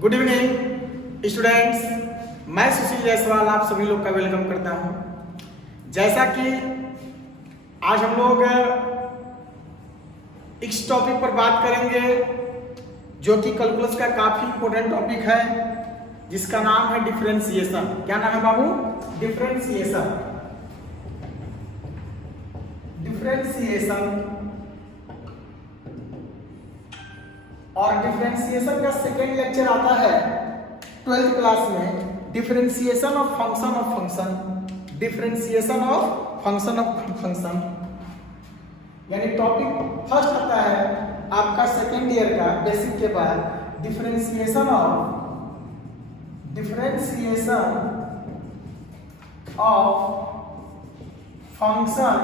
Good evening students, मैं सुशील जायसवाल आप सभी लोग का वेलकम करता हूं। जैसा कि आज हम लोग इस टॉपिक पर बात करेंगे जो कि कैलकुलस का काफी इंपॉर्टेंट टॉपिक है, जिसका नाम है डिफरेंशिएशन। क्या नाम है बाबू? डिफरेंशिएशन। डिफरेंशिएशन और डिफरेंशिएशन का सेकेंड लेक्चर आता है 12th क्लास में, differentiation of function. Differentiation of function यानी टॉपिक फर्स्ट आता है आपका सेकेंड ईयर का बेसिक के बाद, डिफरेंशिएशन ऑफ फंक्शन।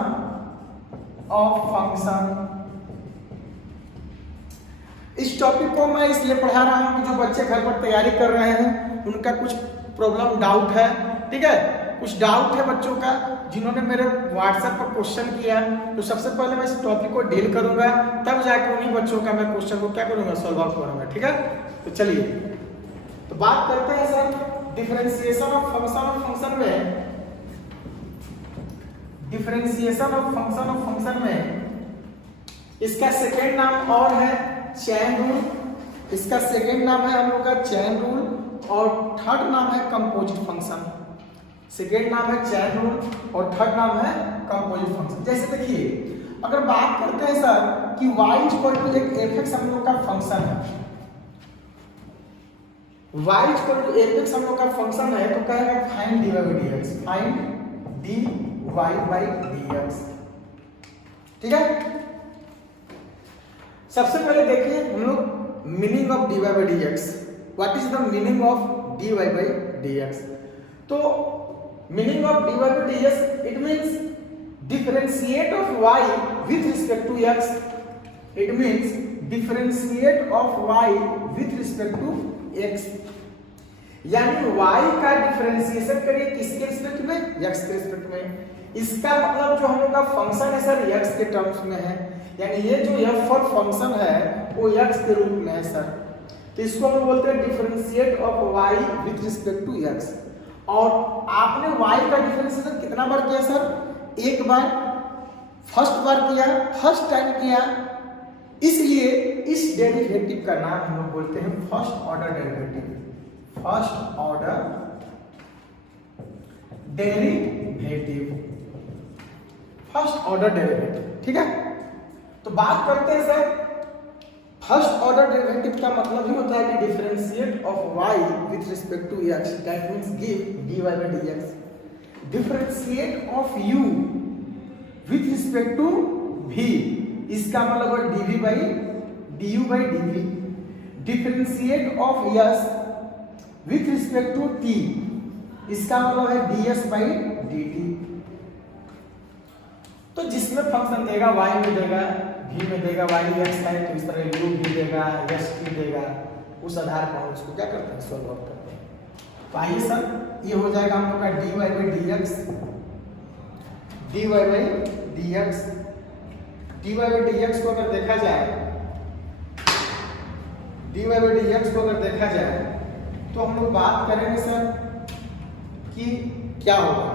इस टॉपिक को मैं इसलिए पढ़ा रहा हूं कि जो बच्चे घर पर तैयारी कर रहे हैं उनका कुछ प्रॉब्लम डाउट है, ठीक है, कुछ डाउट है बच्चों का जिन्होंने मेरे व्हाट्सएप पर क्वेश्चन किया। तो सबसे पहले मैं इस टॉपिक को डील करूंगा, तब जाकर उन्हीं बच्चों का मैं क्वेश्चन को क्या करूंगा, सॉल्व आउट करूंगा, ठीक है। तो चलिए तो बात करते हैं सर डिफरेंशिएशन ऑफ फंक्शन में। डिफरेंशिएशन ऑफ फंक्शन में इसका सेकेंड नाम और है चेन रूल। इसका सेकेंड नाम है हम लोग का चेन रूल और थर्ड नाम है कंपोजिट फंक्शन। सेकेंड नाम है चेन रूल और थर्ड नाम है कंपोजिट फंक्शन। जैसे देखिए, अगर बात करते हैं सर कि y इक्वल टू एक f(x) हम लोग का फंक्शन है, y इक्वल टू f(x) हम लोग का फंक्शन है, तो कहेगा find dy by dx, find dy by dx, ठीक है। सबसे पहले देखिए हम लोग meaning of dy by dx। What is the meaning of dy by dx? तो meaning of dy by dx, it means differentiate of y with respect to x। It means differentiate of y with respect to x, यानी y का differentiation करिए किसके respect में? x के respect में। इसका मतलब जो हम लोग का फंक्शन है सर x के टर्म्स में है, यानी ये जो f और फंक्शन है वो x के रूप में है सर। तो इसको हम बोलते हैं differentiate of y with respect to x। और आपने y का डिफरेंशिएशन कितना बार किया सर? एक बार, फर्स्ट बार किया, फर्स्ट टाइम किया, इसलिए इस डेरिवेटिव का नाम हम लोग बोलते हैं first order derivative. First order derivative, first order derivative, ठीक है। तो बात करते हैं सर फर्स्ट ऑर्डर डेरिवेटिव का मतलब ही होता है कि differentiate of y with respect to x, that means give dy by dx। Differentiate of u with respect to v, इसका मतलब है dv by du by dv। Differentiate of s with respect to t, इसका मतलब है ds by dt। तो जिसमें function देगा y में देगा, v में देगा, y x है तो इस तरह u भी देगा, s भी देगा, उस आधार पर हम उसको क्या करते हैं, सॉल्व आउट करते हैं। तो आइए सर ये हो जाएगा हम लोग का dy by dx, dy by dx। dy by dx को अगर देखा जाए, dy by dx को अगर देखा जाए तो हम लोग बात करेंगे सर कि क्या होगा।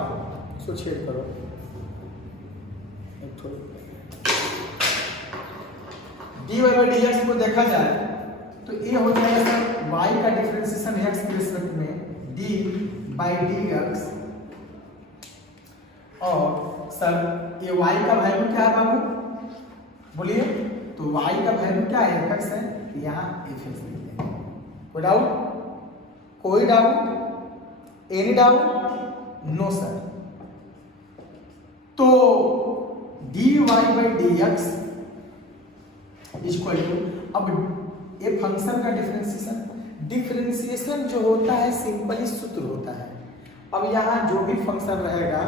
इसको छेद करो dy by dx को देखा जाए तो ये हो जाएगा सर y का डिफरेंशिएशन x के रिस्पेक्ट में d by dx। और सर ये y का वैल्यू क्या है बाबू, बोलिए? तो y का वैल्यू क्या है, fx है, यहाँ fx लिखते हैं। कोई डाउट? कोई doubt? Any doubt? No sir. तो dy by dx equal to, अब ये फंक्शन का डिफरेंशिएशन जो होता है सिंपली सूत्र होता है। अब यहाँ जो भी फंक्शन रहेगा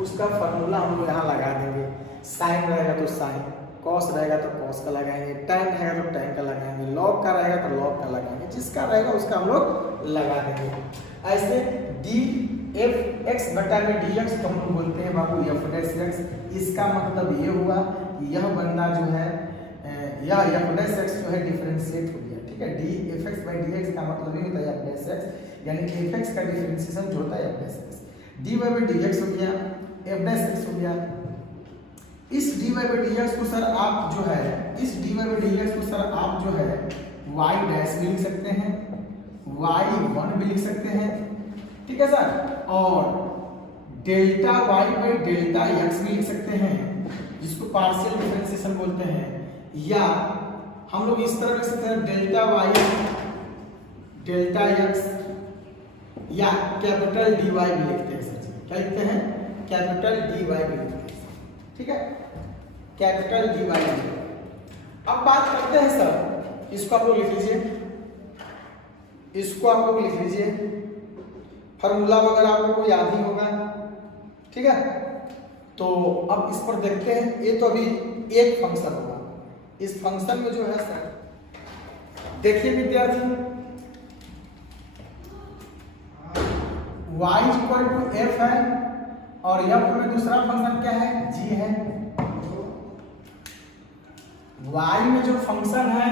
उसका फॉर्मूला हम लोग यहाँ लगा देंगे। साइन रहेगा तो साइन, कॉस रहेगा तो कॉस का लगाएंगे, tan रहेगा तो tan का लगाएंगे, log का रहेगा तो log का लगाएंगे, जिसका रहेगा उसका हम लोग लगा देंगे। ऐसे dfx बटा में dx को हम लोग बोलते हैं बाबू f'(x)। इसका मतलब ये हुआ कि यह बंदा जो है या f'(x) जो है डिफरेंशिएट हो गया, ठीक ठीक है। D f x by d x का मतलब ही होता है एफ डैश एक्स, यानी एफ एक्स का डिफरेंशिएशन जो होता है f dash x. D y by d x हो गया, एफ डैश एक्स हो गया। इस d y by d x को सर आप जो है, इस d y by d x को सर आप जो है वाई डैश भी लिख सकते हैं, वाई वन भी लिख सकते हैं, ठीक है सर। और delta y by delta x भी लिख सकते हैं, जिसको पार्शियल डिफरेंशिएशन बोलते हैं। या हम लोग इस तरह लिख सकते हैं डेल्टा वाई डेल्टा एक्स, या कैपिटल डी वाई भी लिखते हैं सर। क्या लिखते हैं? कैपिटल डी वाई भी लिखते हैं, ठीक है, कैपिटल डी वाई। अब बात करते हैं सर, इसको आप लोग लिख लीजिए, इसको आप लोग लिख लीजिए, फॉर्मूला वगैरह आप लोग को याद ही होगा, ठीक है। तो अब इस पर देखते हैं, ये तो अभी एक फंक्शन होगा। इस फंक्शन में जो है सर देखिए विद्यार्थी, y इक्वल टू f है और f में दूसरा फंक्शन क्या है? g है। y में जो फंक्शन है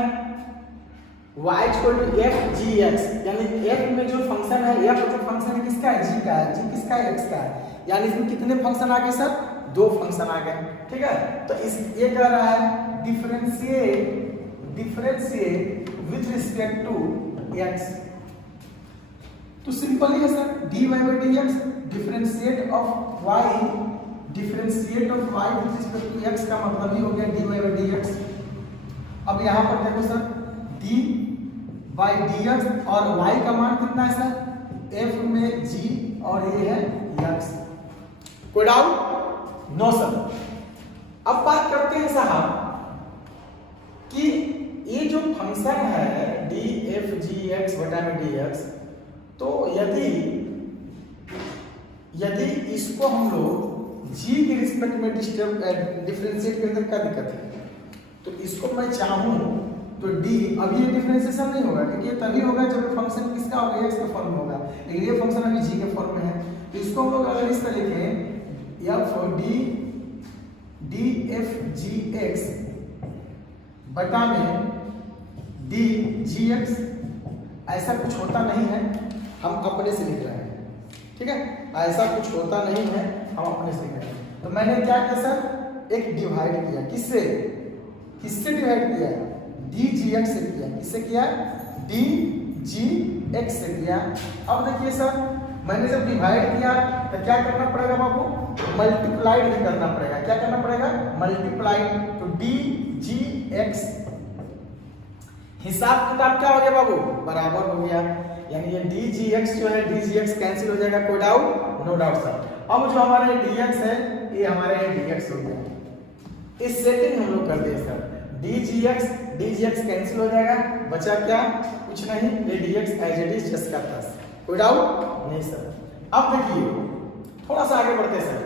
y equal to f g x, यानी f में जो फंक्शन है, f जो फंक्शन है किसका है? g का है। g किसका है? x का है। यानी इसमें कितने फंक्शन आ गए सर? दो फंक्शन आ गए, ठीक है। तो इस ये कह रहा है differentiate with respect to x। तो सिंपल ही है sir, dy by dx differentiate of y, differentiate of y with respect to x का मतलब ही हो गया dy by dx। अब यहाँ पर देखो सर, d by dx और y का मान कितना है सर? f में g और ये है x। कोई डाउट? No sir. अब बात करते हैं साहब कि ये जो फंक्शन है डी एफ जी एक्स बटा में डी एक्स, तो यदि इसको हम लोग g के रिस्पेक्ट में डिफरेंशिएट करने का दिक्कत है, तो इसको मैं चाहूं तो d, अभी ये डिफरेंशिएशन नहीं होगा, क्योंकि ये तभी होगा जब फंक्शन किसका होगा? x के फॉर्म में होगा, लेकिन ये फंक्शन अभी g के फॉर्म में है। तो इसको हम लोग अगर इस तरह लिखें f D F G x बटा में डी जी एक्स, ऐसा कुछ होता नहीं है, हम अपने से लिख रहे हैं, ठीक है। ऐसा कुछ होता नहीं है, हम अपने से लिख रहे हैं। तो मैंने क्या किया सर? एक डिवाइड किया, किससे? किससे डिवाइड किया? डी जी एक्स से किया। किससे किया? डी जी एक्स से किया। अब देखिए सर, मैंने जब डिवाइड किया तो क्या करना पड़ेगा बाबू? मल्टीप्लाइड भी करना पड़ेगा। क्या करना पड़ेगा? मल्टीप्लाइड। तो डी जी एक्स हिसाब किताब क्या हो गया बाबू? बराबर हो गया, यानी ये डी जी एक्स जो है डी जी एक्स कैंसिल हो जाएगा। कोई डाउट? No doubt sir. अब जो हमारे डी एक्स है ये हमारे डी एक्स हो गया। इस सेटिंग हम लोग कर दिए sir, d g x cancel हो जाएगा, बचा क्या? कुछ नहीं, ये d x as it is just का प्लस। कोई डाउट? नहीं सर। अब देखिए थोड़ा सा आगे बढ़ते सर,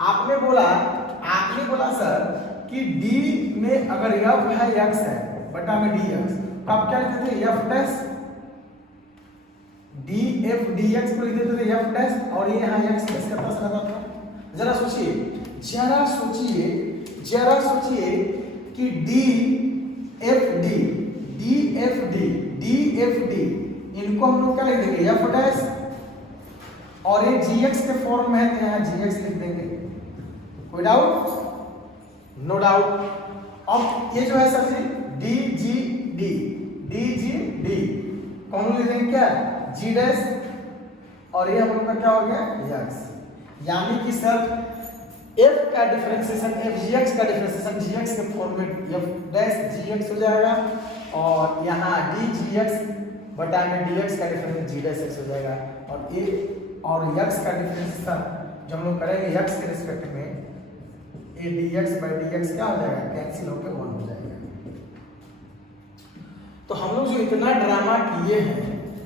आपने बोला सर कि d में अगर f है x है बटा में dx, तो आप क्या लिखते थे? f डैश df dx को लिख देते थे f डैश, और ये यहाँ x डैश का प्लस रहता था। जरा सोचिए कि dfd इनको हम लोग क्या लिख देंगे? f डैश, और ये gx के फॉर्म में है तो यहाँ gx लिख देंगे। कोई डाउट? No doubt. अब ये जो है सर dgd कौन लिख देंगे? क्या? g डैश, और ये हम लोग का क्या हो गया? x। यानी कि सर f का डिफरेंशिएशन fgx का डिफरेंशिएशन gx के फॉर्म में f डैश gx हो जाएगा, और यहाँ dgx बटा में dx का डिफरेंशिएशन g डैश x हो जाएगा, और ये और x का डिफरेंशिएशन जब हम लोग करेंगे x के रिस्पेक्ट में, ये dx by dx क्या हो जाएगा? कैंसिल होकर 1 हो जाएगा। तो हम लोग जो इतना ड्रामा किए हैं,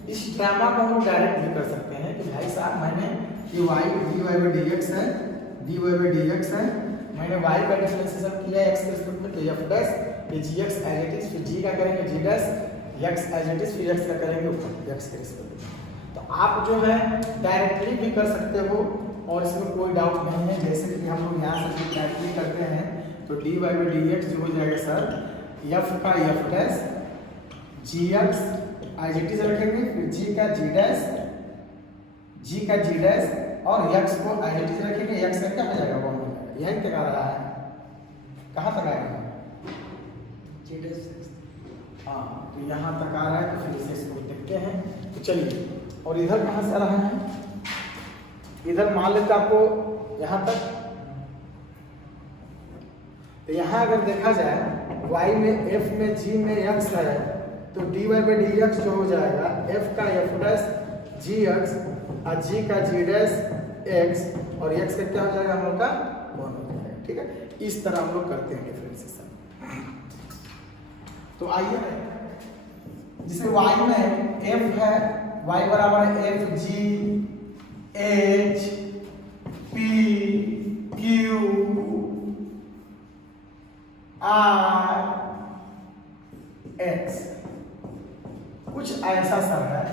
इस ड्रामा को हम लोग डायरेक्ट भी कर सकते हैं कि भाई साहब मैंने ये y dy by dx है, मैंने y का डिफरेंशिएशन किया x के रिस्पेक्ट में, तो f डैश, ये gx एज इट इज, फिर g का करेंगे g dash, x as it is, फिर x का करेंगे x के रिस्पेक्ट में। तो आप जो है डायरेक्टली भी कर सकते हो और इसमें कोई डाउट नहीं है। जैसे कि हम लोग यहाँ से डायरेक्टली करते हैं, तो dy by dx जो हो जाएगा सर f का f dash ji x as it is रखेंगे, फिर जी का जी डैश, जी का जी डैश और एक्स को एज इट इज रखेंगे। एक्स का क्या हो जाएगा, 1 हो जाएगा। यही तक आ रहा है, कहाँ तक आएगा, जी डैश। हाँ, तो यहाँ तक आ रहा है, तो फिर इसे इसको देखते हैं। तो चलिए, और इधर कहाँ से आ रहा है, इधर मान लेते आपको यहाँ तक। तो यहाँ अगर देखा जाए y में f में g में x है, तो dy बाई डी एक्स जो हो जाएगा f का f डैश जी एक्स और g का g डैश x और x का क्या हो जाएगा हम लोग का 1 हो जाएगा। ठीक है, इस तरह हम लोग करते हैं डिफरेंशिएशन। तो आइए, जिसे y में f है, y बराबर है f g h p q r x, कुछ ऐसा सब है,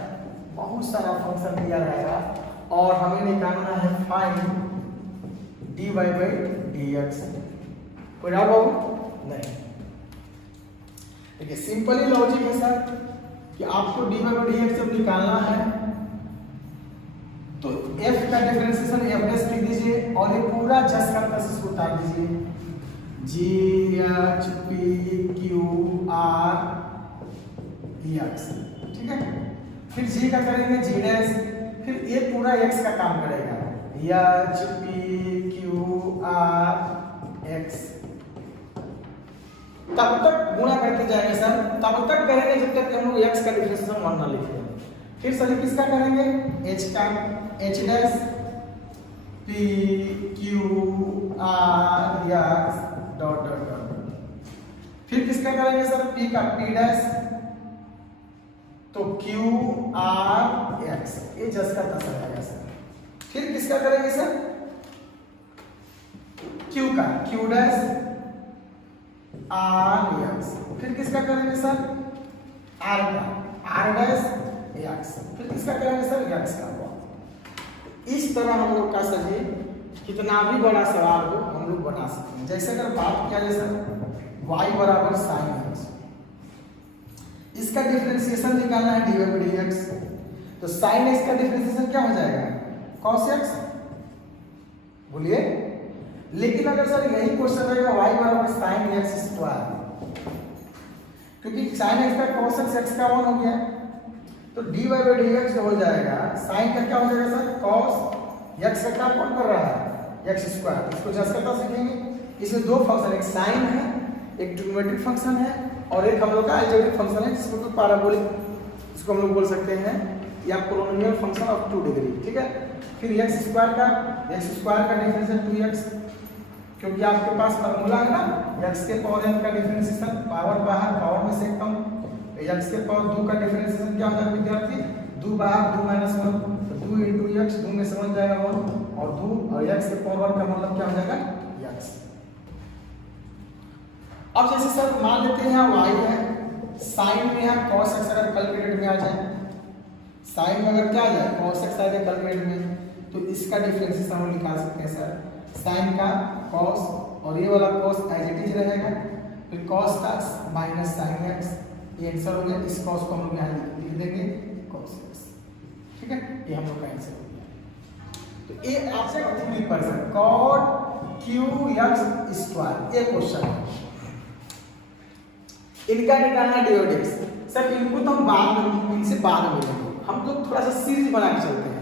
बहुत सारा फंक्शन दिया रहेगा और हमें निकालना है find dy by d x. कोई डाउट बाबू? नहीं। देखिए, सिंपली लॉजिक है सर कि आपको dy बाई डी एक्स जब निकालना है तो f का डिफरेंशिएशन f डैश लिख दीजिए और ये पूरा जस का तस इसको उतार दीजिए, जी H P Q R x. ठीक है, फिर जी का करेंगे जी डैश, फिर ये पूरा एक्स का काम करेगा, H P Q R x. तब तक गुणा करते जाएंगे सर, तब तक करेंगे जब तक हम लोग एक्स का डिफरेंशिएशन 1 ना लिखें। फिर सर किसका करेंगे, एच का, H dash P Q R x dot dot dot. फिर किसका करेंगे सर, पी का पी डैश, तो क्यू आर एक्स, ये जस का तस रहेगा सर। फिर किसका करेंगे सर, क्यू का क्यू डैश आर एक्स। फिर किसका करेंगे सर, आर का आर डैश एक्स। फिर किसका करेंगे सर, एक्स का। इस तरह हम लोग का सर जी कितना भी बड़ा सवाल हो हम लोग बना सकते हैं। जैसे अगर बात किया जाए सर y बराबर साइन एक्स, इसका डिफरेंशिएशन निकालना है dy बाई डी एक्स, तो साइन एक्स का डिफरेंशिएशन क्या हो जाएगा, cos एक्स। बोलिए, लेकिन अगर सर यही क्वेश्चन रहेगा y बराबर साइन एक्स स्क्वायर, क्योंकि साइन एक्स का cos एक्स का 1 हो गया, तो dy बाई डी एक्स हो जाएगा, साइन का क्या हो जाएगा सर, cos एक्स का क्या कौन कर रहा है, एक्स स्क्वायर। इसको जस करता सीखेंगे। इसमें दो फंक्शन, एक साइन है, एक ट्रिग्नोमेट्रिक फंक्शन है और एक हम लोग का अलजेब्रिक फंक्शन है जिसको तो पैराबोलिक, इसको हम लोग बोल सकते हैं या पोलिनोमियल फंक्शन ऑफ 2 डिग्री। ठीक है, फिर एक्स स्क्वायर का डिफरेंशिएशन 2x, क्योंकि आपके पास फार्मूला है ना x के पावर n का डिफरेंशिएशन, पावर बाहर पावर में से कम, x के पावर 2 का डिफरेंशिएशन क्या हो जाएगा विद्यार्थी, 2 बाहर 2 माइनस 1, 2 इंटू एक्स, 2 में समझ जाएगा 1 और 2 और x के पावर 1 का मतलब क्या हो जाएगा x। अब जैसे सर मान लेते हैं यहाँ y है, साइन में यहाँ cos x अगर कैलकुलेटर में आ जाए, साइन में अगर क्या आ जाए cos x आ जाए कैलकुलेटर में, तो इसका डिफरेंशिएशन हम निकाल सकते हैं सर, साइन का cos और ये वाला cos एज इट इज रहेगा, फिर cos का माइनस साइन x, ये आंसर हो गया। इस cos को हम लोग यहाँ लिख देंगे cos x। ठीक है, ये हम लोग का आंसर हो गया। तो ये आपसे 3% cot qx स्क्वायर, ये क्वेश्चन है, इनका निकालना डिवाइडेक्स। सर इनको तो हम बाद में, इनसे बाद में मिलेंगे, हम लोग थोड़ा सा सीरीज बना के चलते हैं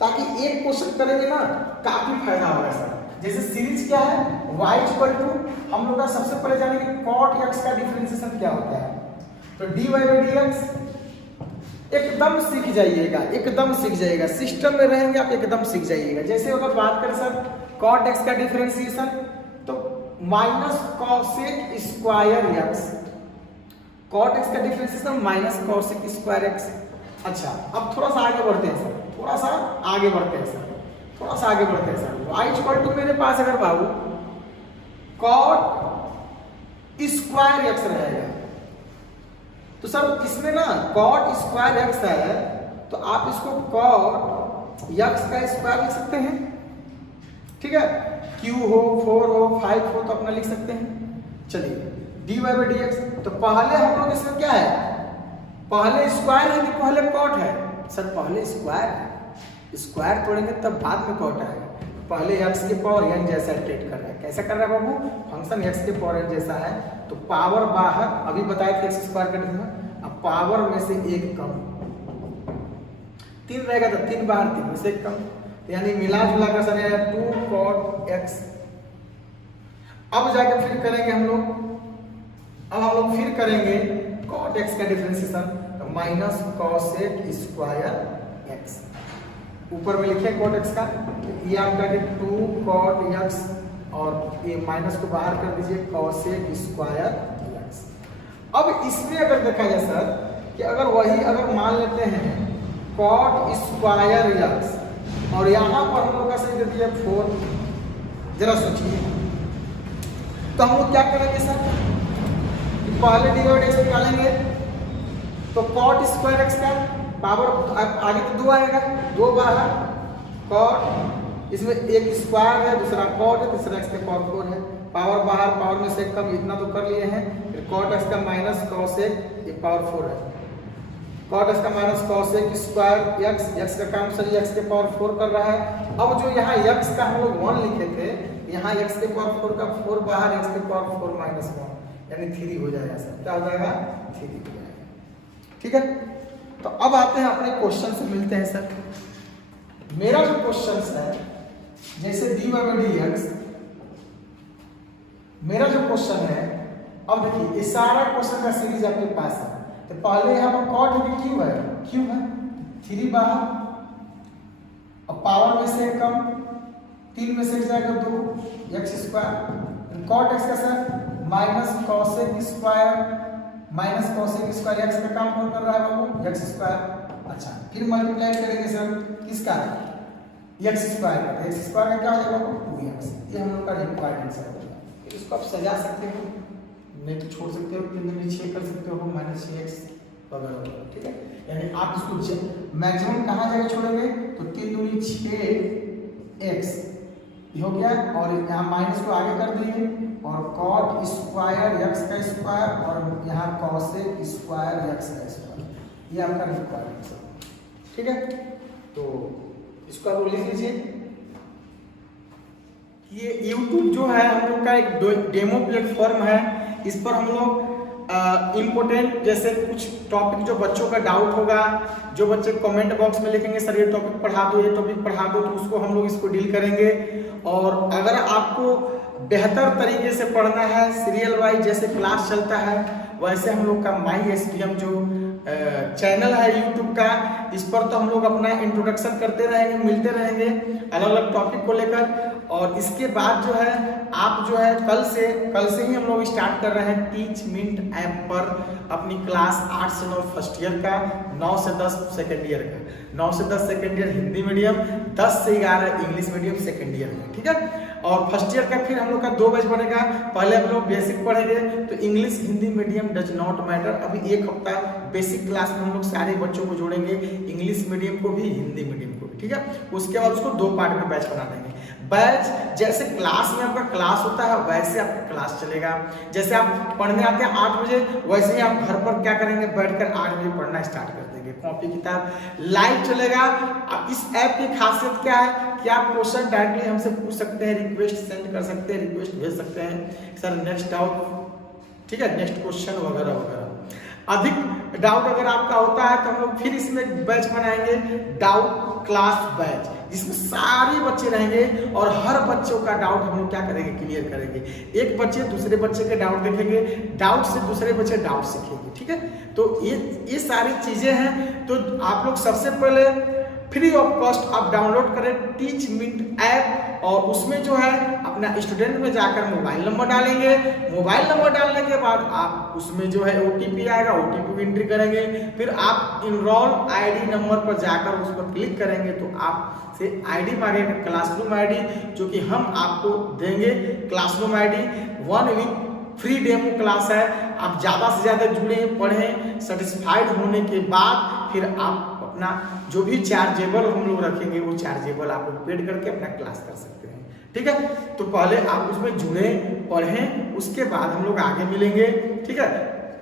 ताकि एक क्वेश्चन करेंगे ना काफी फायदा होगा सर। जैसे सीरीज क्या है, y इक्वल टू, हम लोग का सबसे पहले जानेंगे cot x का डिफरेंशिएशन क्या होता है, तो dy बाई dx एकदम सीख जाइएगा, एकदम सीख जाइएगा, सिस्टम में रहेंगे आप एकदम सीख जाइएगा। जैसे अगर बात करें सर cot x का डिफरेंशिएशन, तो minus cosec square x, cot x का differentiation minus cosec square x। अच्छा, अब थोड़ा सा आगे बढ़ते हैं सर, थोड़ा सा आगे बढ़ते हैं सर, थोड़ा सा आगे बढ़ते हैं सर। y इक्वल टू मेरे पास अगर बाबू cot स्क्वायर x रहेगा, तो सर इसमें ना cot स्क्वायर x है, तो आप इसको cot x का स्क्वायर लिख सकते हैं। ठीक है, q हो 4 हो 5 हो तो अपना लिख सकते हैं। चलिए dy बाई dx, तो पहले हम लोग इसमें क्या है पहले स्क्वायर है कि पहले कॉट है? सर पहले स्क्वायर है, स्क्वायर तोड़ेंगे तब बाद में कॉट आएगा। पहले x के पावर n जैसा ट्रीट कर रहा है। कैसा कर रहा है बाबू? फंक्शन x के पावर n जैसा है तो पावर बाहर, अभी बताया था x स्क्वायर कर देना, अब पावर में से एक कम, 3 रहेगा तो 3 बाहर, 3 में से एक कम, यानी मिला जुला कर सर 2 cot x। अब जाके फिर करेंगे हम लोग फिर करेंगे cot x का डिफरेंशिएशन, तो माइनस cosec स्क्वायर x, ऊपर में लिखे cot x का, ये आपका 2 cot x और ये माइनस को बाहर कर दीजिए cosec स्क्वायर x। अब इसमें अगर देखा जाए सर कि अगर मान लेते हैं cot स्क्वायर x और यहाँ पर हम लोग का सही कर दिया 4, जरा सोचिए तो हम लोग क्या करेंगे सर, पहले डिवाइड x निकालेंगे तो cot स्क्वायर x का पावर आगे तो 2 आएगा, 2 बाहर cot, इसमें एक स्क्वायर है, दूसरा cot है, तीसरा x के पावर 4 है, पावर बाहर, पावर में से कम, इतना तो कर लिए हैं। फिर cot x का माइनस cosec, ये पावर 4 है, cot x का माइनस cosec स्क्वायर x का काम सही x के पावर 4 कर रहा है। अब जो यहाँ x का हम लोग 1 लिखे थे, यहाँ x के पावर 4 का 4 बाहर, x के पावर 4 माइनस 1 यानी 3 हो जाएगा सर, क्या हो जाएगा? 3 हो जाएगा। ठीक है, तो अब आते हैं अपने क्वेश्चन से मिलते हैं सर। मेरा जो क्वेश्चन है जैसे dy by dx, मेरा जो क्वेश्चन है, अब देखिए ये सारा क्वेश्चन का सीरीज आपके पास है। तो पहले यहाँ पर cot है कि क्यू है? क्यू है, 3 बाहर, अब पावर में से कम, 3 में से जाएगा 2 x स्क्वायर, cot x का sir minus cosec square, minus cosec square x का काम कौन कर रहा है बाबू? x square. अच्छा, फिर मल्टीप्लाई करेंगे सर किसका? x स्क्वायर का, x स्क्वायर का क्या हो जाएगा? 2x। ये हम लोग का रिक्वायर्ड आंसर होगा। फिर इसको आप सजा सकते हो, नहीं तो छोड़ सकते हो, 3 दूनी 6 कर सकते हो, -6x वगैरह। ठीक है, यानी आप इसको मैक्सिमम कहाँ जाके छोड़ेंगे तो 3 दूनी 6x हो गया, और यहाँ माइनस को आगे कर दिए और cot स्क्वायर x का स्क्वायर और यहाँ cosec स्क्वायर x का स्क्वायर, ये आपका रिक्वायर्ड आंसर। ठीक है, तो इसको आप लिख लीजिए। ये YouTube जो है हम लोग का एक डेमो प्लेटफॉर्म है, इस पर हम लोग इम्पोर्टेंट जैसे कुछ टॉपिक जो बच्चों का डाउट होगा, जो बच्चे कमेंट बॉक्स में लिखेंगे सर ये टॉपिक पढ़ा दो, ये टॉपिक पढ़ा दो, तो उसको हम लोग इसको डील करेंगे। और अगर आपको बेहतर तरीके से पढ़ना है, सीरियल वाइज जैसे क्लास चलता है वैसे हम लोग का MySPM जो चैनल है YouTube का, इस पर तो हम लोग अपना इंट्रोडक्शन करते रहेंगे, मिलते रहेंगे अलग अलग टॉपिक को लेकर। और इसके बाद जो है आप जो है कल से ही हम लोग स्टार्ट कर रहे हैं टीच मिंट ऐप पर अपनी क्लास 8 से 9 फर्स्ट ईयर का, 9 से 10 सेकेंड ईयर का, 9 से 10 सेकेंड ईयर हिंदी मीडियम, 10 से 11 इंग्लिश मीडियम सेकेंड ईयर में। ठीक है, और फर्स्ट ईयर का फिर हम लोग का 2 बैच बनेगा। पहले हम लोग बेसिक पढ़ेंगे, तो English Hindi medium does not matter, अभी 1 हफ्ता बेसिक क्लास में हम लोग सारे बच्चों को जोड़ेंगे, इंग्लिश मीडियम को भी हिंदी मीडियम को भी। ठीक है, उसके बाद उसको 2 पार्ट में बैच बना देंगे। बैच जैसे क्लास में आपका क्लास होता है वैसे आपका क्लास चलेगा, जैसे आप पढ़ने आते हैं 8 बजे वैसे ही आप घर पर क्या करेंगे, बैठकर 8 बजे पढ़ना स्टार्ट कर देंगे, कॉपी किताब लाइव चलेगा। अब इस ऐप की खासियत क्या है कि आप क्वेश्चन डायरेक्टली हमसे पूछ सकते हैं, रिक्वेस्ट सेंड कर सकते हैं, रिक्वेस्ट भेज सकते हैं सर नेक्स्ट डाउट, ठीक है, नेक्स्ट क्वेश्चन वगैरह वगैरह। अधिक डाउट अगर आपका होता है तो हम लोग फिर इसमें बैच बनाएंगे, डाउट क्लास बैच, जिसमें सारे बच्चे रहेंगे और हर बच्चों का डाउट हम लोग क्या करेंगे, क्लियर करेंगे। एक बच्चे दूसरे बच्चे के डाउट देखेंगे, डाउट से दूसरे बच्चे डाउट सीखेंगे। ठीक है, तो ये सारी चीजें हैं। तो आप लोग सबसे पहले फ्री ऑफ कॉस्ट आप डाउनलोड करें टीच मिंट ऐप, और उसमें जो है अपना स्टूडेंट में जाकर मोबाइल नंबर डालेंगे। मोबाइल नंबर डालने के बाद आप उसमें जो है OTP आएगा, OTP को एंट्री करेंगे, फिर आप इनरोल ID नंबर पर जाकर उस पर क्लिक करेंगे तो आपसे ID मांगेगा, क्लासरूम ID, जो कि हम आपको देंगे। Classroom ID 1 week free demo class है, आप ज़्यादा से ज़्यादा जुड़ें, पढ़ें, सेटिस्फाइड होने के बाद फिर आप अपना जो भी चार्जेबल हम लोग रखेंगे वो चार्जेबल आप लोग पेड करके अपना क्लास कर सकते हैं। ठीक है, तो पहले आप उसमें जुड़ें, पढ़ें, उसके बाद हम लोग आगे मिलेंगे। ठीक है,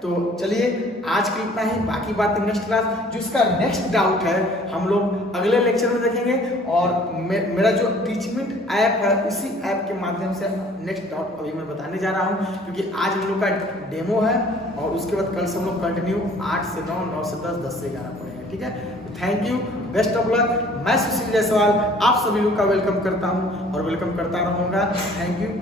तो चलिए आज के इतना ही, बाकी बात नेक्स्ट क्लास जो इसका नेक्स्ट डाउट है हम लोग अगले लेक्चर में देखेंगे। और मेरा जो टीचमेंट ऐप है उसी ऐप के माध्यम से नेक्स्ट डाउट अभी मैं बताने जा रहा हूँ, क्योंकि आज हम लोग का डेमो है और उसके बाद कल से हम लोग कंटिन्यू 8 से 9, 9 से 10, 10 से 11 पढ़ेंगे। ठीक है, thank you, best of luck. मैं सुशील जायसवाल आप सभी लोग का वेलकम करता हूँ और वेलकम करता रहूँगा। Thank you.